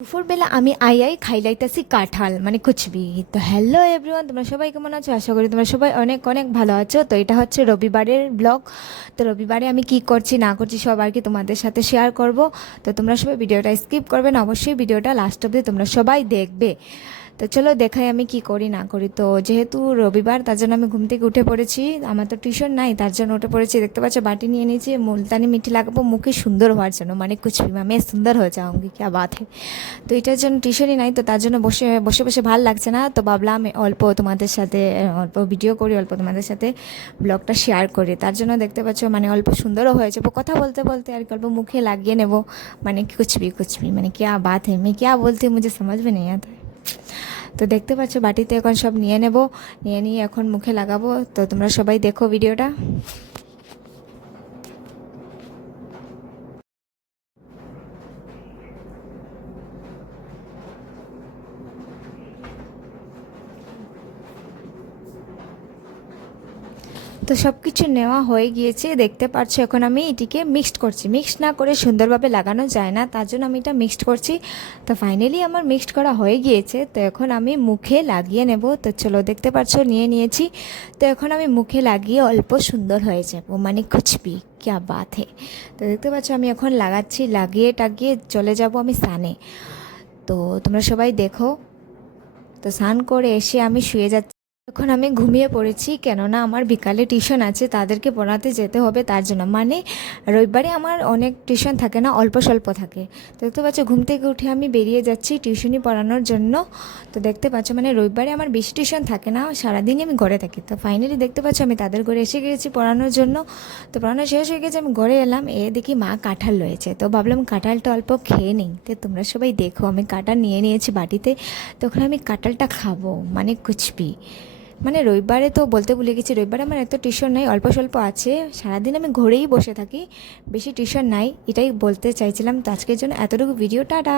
দুপুরবেলা আমি আই খাইলাইতাছি কাঁঠাল মানে কুচবি। তো হ্যালো এভরিওয়ান, তোমরা সবাই কেমন আছো? আশা করি তোমরা সবাই অনেক অনেক ভালো আছো। তো এটা হচ্ছে রবিবারের ব্লগ। তো রবিবারে আমি কি করছি না করছি সব আর কি তোমাদের সাথে শেয়ার করব। তো তোমরা সবাই ভিডিওটা স্কিপ করবে না, অবশ্যই ভিডিওটা লাস্ট অবধি তোমরা সবাই দেখবে। তো চলো দেখাই আমি কি করি না করি। তো যেহেতু রবিবার তার জন্য আমি ঘুম থেকে উঠে পড়েছি, আমার তো টিউশন নাই তার জন্য উঠে পড়েছি। দেখতে পাচ্ছ বাটি নিয়ে নিয়েছি, মুলতানি মিঠি লাগাবো মুখে সুন্দর হওয়ার জন্য, মানে কুছ भी मैं সুন্দর হয়ে যাऊंगी क्या बात है। তো এটার জন্য টিউশনই নাই, তো তার জন্য বসে বসে বসে ভালো লাগছে না, তো ভাবলাম অল্প তোমাদের সাথে অল্প ভিডিও করি, অল্প তোমাদের সাথে ব্লগটা শেয়ার করি। তার জন্য দেখতে পাচ্ছ মানে অল্প সুন্দরও হয়েছে, কথা বলতে বলতে আর কি অল্প মুখে লাগিয়ে নেব, মানে कुछ भी মানে क्या बात है, मैं क्या बोलती हूँ मुझे समझ में नहीं आता है। তো দেখতে পাচ্ছ বাটিতে এখন সব নিয়ে নেব, নিয়ে এখন মুখে লাগাবো। তো তোমরা সবাই দেখো ভিডিওটা। তো সব কিছু নেওয়া হয়ে গিয়েছে, দেখতে পাচ্ছ এখন আমি এটিকে মিক্সড করছি। মিক্সড না করে সুন্দরভাবে লাগানো যায় না, তার জন্য আমি এটা মিক্সড করছি। তো ফাইনালি আমার মিক্সড করা হয়ে গিয়েছে, তো এখন আমি মুখে লাগিয়ে নেব। তো চলো দেখতে পাচ্ছ নিয়ে নিয়েছি। তো এখন আমি মুখে লাগিয়ে অল্প সুন্দর হয়ে যাব, মানে কুচবি क्या बात है। তো দেখতে পাচ্ছ আমি এখন লাগাচ্ছি, লাগিয়ে টাগিয়ে চলে যাব আমি স্নানে। তো তোমরা সবাই দেখো। তো স্নান করে এসে আমি শুয়ে যাচ্ছি। এখন আমি ঘুমিয়ে পড়েছি, কেননা আমার বিকালে টিউশন আছে, তাদেরকে পড়াতে যেতে হবে তার জন্য। মানে রবিবারে আমার অনেক টিউশন থাকে না, অল্প স্বল্প থাকে। তো দেখতে পাচ্ছ ঘুম থেকে উঠে আমি বেরিয়ে যাচ্ছি টিউশনি পড়ানোর জন্য। তো দেখতে পাচ্ছ মানে রবিবারে আমার বেশি টিউশন থাকে না, সারাদিনই আমি ঘরে থাকি। তো ফাইনালি দেখতে পাচ্ছ আমি তাদের ঘরে এসে গিয়েছি পড়ানোর জন্য। তো পড়ানো শেষ হয়ে গেছে, আমি ঘরে এলাম, দেখি মা কাঁঠাল রয়েছে। তো ভাবলাম কাঁঠালটা অল্প খেয়ে নিই। তো তোমরা সবাই দেখো আমি কাঁঠাল নিয়ে নিয়েছি বাটিতে। তখন আমি কাঁঠালটা খাবো, মানে কুচবি। মানে রবিবারে তো বলতে ভুলে গেছি, রবিবারে আমার এত টিউশন নাই, অল্প স্বল্প আছে, সারাদিন আমি ঘরেই বসে থাকি, বেশি টিউশন নাই, এটাই বলতে চাইছিলাম। তো আজকের জন্য এতটুকু ভিডিও, টাটা।